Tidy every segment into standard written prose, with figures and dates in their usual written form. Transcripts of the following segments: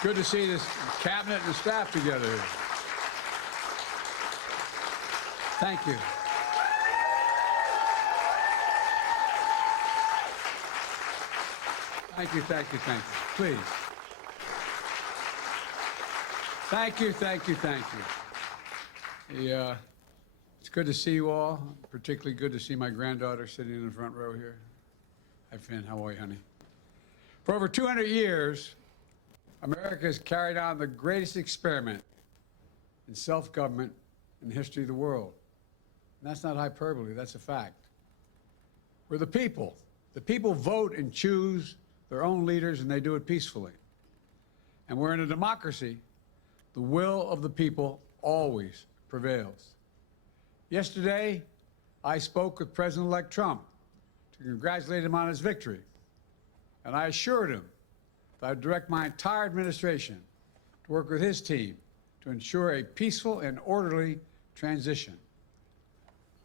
Good to see this cabinet and the staff together here. Thank you. Thank you, thank you, thank you. Please. Thank you, thank you, thank you. It's good to see you all. Particularly good to see my granddaughter sitting in the front row here. Hi, Finn. How are you, honey? For over 200 years, America has carried on the greatest experiment in self-government in the history of the world. And that's not hyperbole, that's a fact. We're the people. The people vote and choose their own leaders, and they do it peacefully. And we're in a democracy. The will of the people always prevails. Yesterday, I spoke with President-elect Trump to congratulate him on his victory. And I assured him that I'd direct my entire administration to work with his team to ensure a peaceful and orderly transition.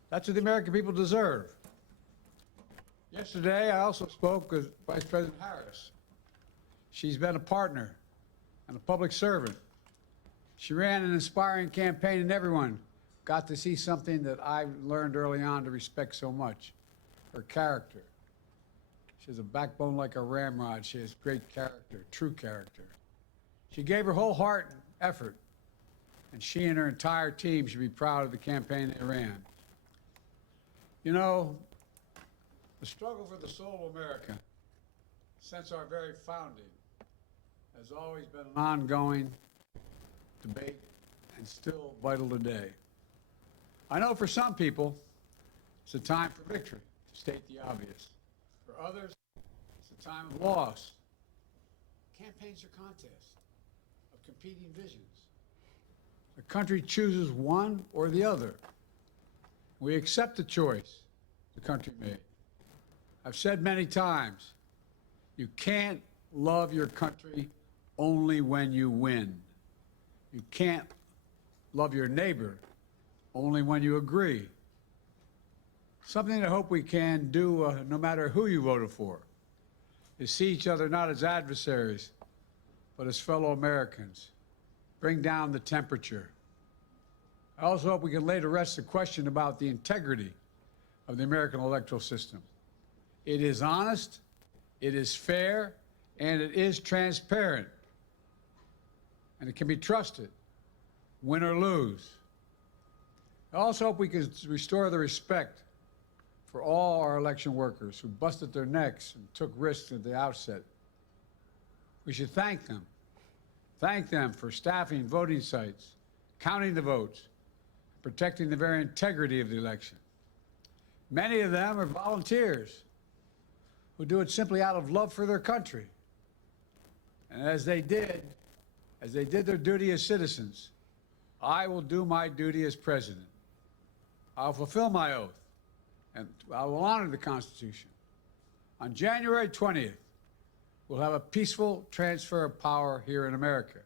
That's what the American people deserve. Yesterday, I also spoke with Vice President Harris. She's been a partner and a public servant. She ran an inspiring campaign, and everyone got to see something that I learned early on to respect so much, her character. She has a backbone like a ramrod. She has great character, true character. She gave her whole heart and effort, and she and her entire team should be proud of the campaign they ran. You know, the struggle for the soul of America, since our very founding, has always been an ongoing debate and still vital today. I know for some people, it's a time for victory, to state the obvious. For others, it's a time of loss. Campaigns are contests of competing visions. The country chooses one or the other. We accept the choice the country made. I've said many times, you can't love your country only when you win. You can't love your neighbor only when you agree. Something I hope we can do, no matter who you voted for, is see each other not as adversaries, but as fellow Americans. Bring down the temperature. I also hope we can lay to rest the question about the integrity of the American electoral system. It is honest, it is fair, and it is transparent. And it can be trusted, win or lose. I also hope we can restore the respect for all our election workers who busted their necks and took risks at the outset. We should thank them. Thank them for staffing voting sites, counting the votes, protecting the very integrity of the election. Many of them are volunteers who do it simply out of love for their country. And as they did their duty as citizens, I will do my duty as president. I'll fulfill my oath, and I will honor the Constitution. On January 20th, we'll have a peaceful transfer of power here in America.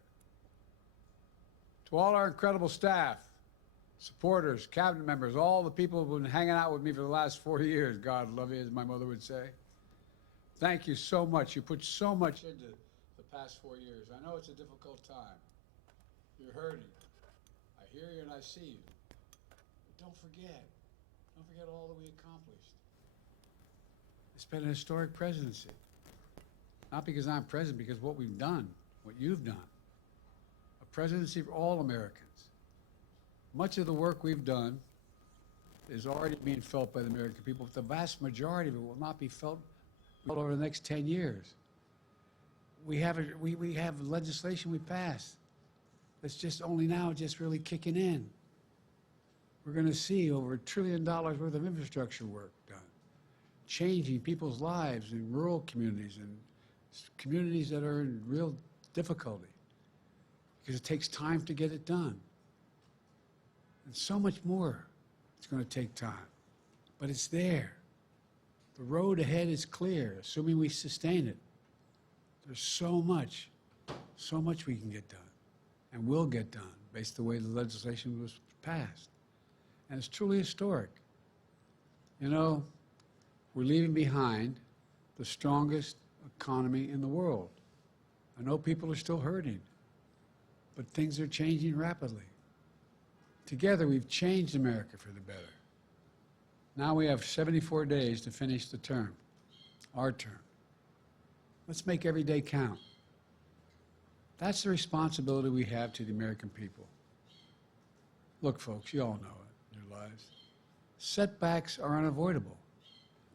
To all our incredible staff, supporters, cabinet members, all the people who've been hanging out with me for the last 4 years, God love you, as my mother would say. Thank you so much. You put so much into the past 4 years. I know it's a difficult time. You're hurting. I hear you and I see you. But don't forget all that we accomplished. It's been a historic presidency. Not because I'm president, because what we've done, what you've done. A presidency for all Americans. Much of the work we've done is already being felt by the American people, but the vast majority of it will not be felt over the next 10 years. We have legislation we passed that's just only now just really kicking in. We're going to see over $1 trillion worth of infrastructure work done, changing people's lives in rural communities and communities that are in real difficulty, because it takes time to get it done. And so much more it's going to take time, but it's there. The road ahead is clear, assuming we sustain it. There's so much we can get done and will get done based on the way the legislation was passed. And it's truly historic. You know, we're leaving behind the strongest economy in the world. I know people are still hurting, but things are changing rapidly. Together, we've changed America for the better. Now we have 74 days to finish the term, our term. Let's make every day count. That's the responsibility we have to the American people. Look, folks, you all know it in your lives. Setbacks are unavoidable,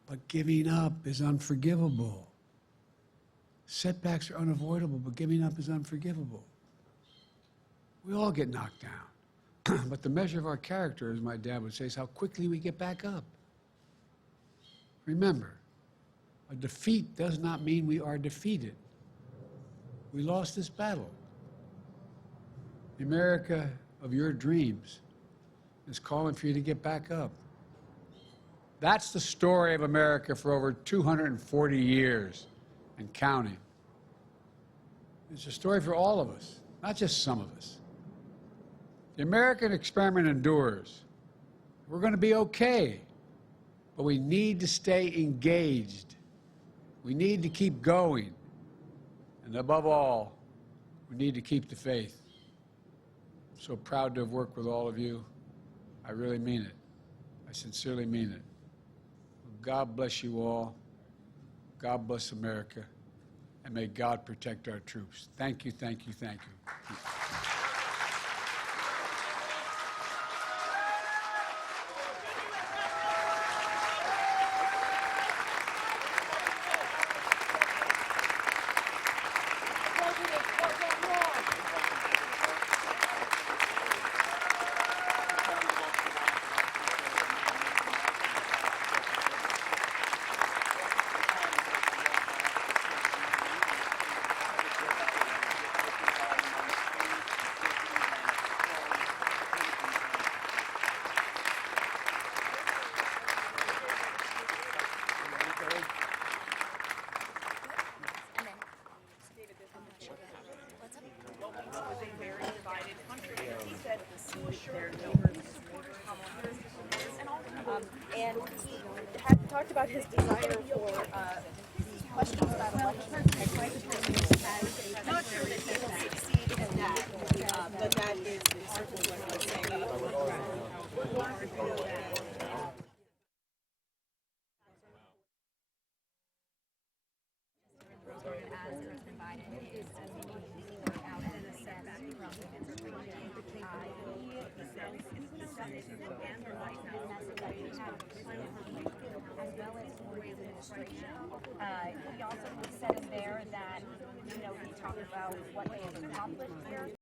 but giving up is unforgivable. Setbacks are unavoidable, but giving up is unforgivable. We all get knocked down, but the measure of our character, as my dad would say, is how quickly we get back up. Remember, a defeat does not mean we are defeated. We lost this battle. The America of your dreams is calling for you to get back up. That's the story of America for over 240 years and counting. It's a story for all of us, not just some of us. The American experiment endures. We're going to be okay, but we need to stay engaged. We need to keep going. And above all, we need to keep the faith. I'm so proud to have worked with all of you. I really mean it. I sincerely mean it. God bless you all. God bless America. And may God protect our troops. Thank you, thank you, thank you. And he had talked about his desire for questions about elections. Not sure that he will succeed in that, but that is certainly what I would say. He also said in there that, he talked about what they have accomplished here.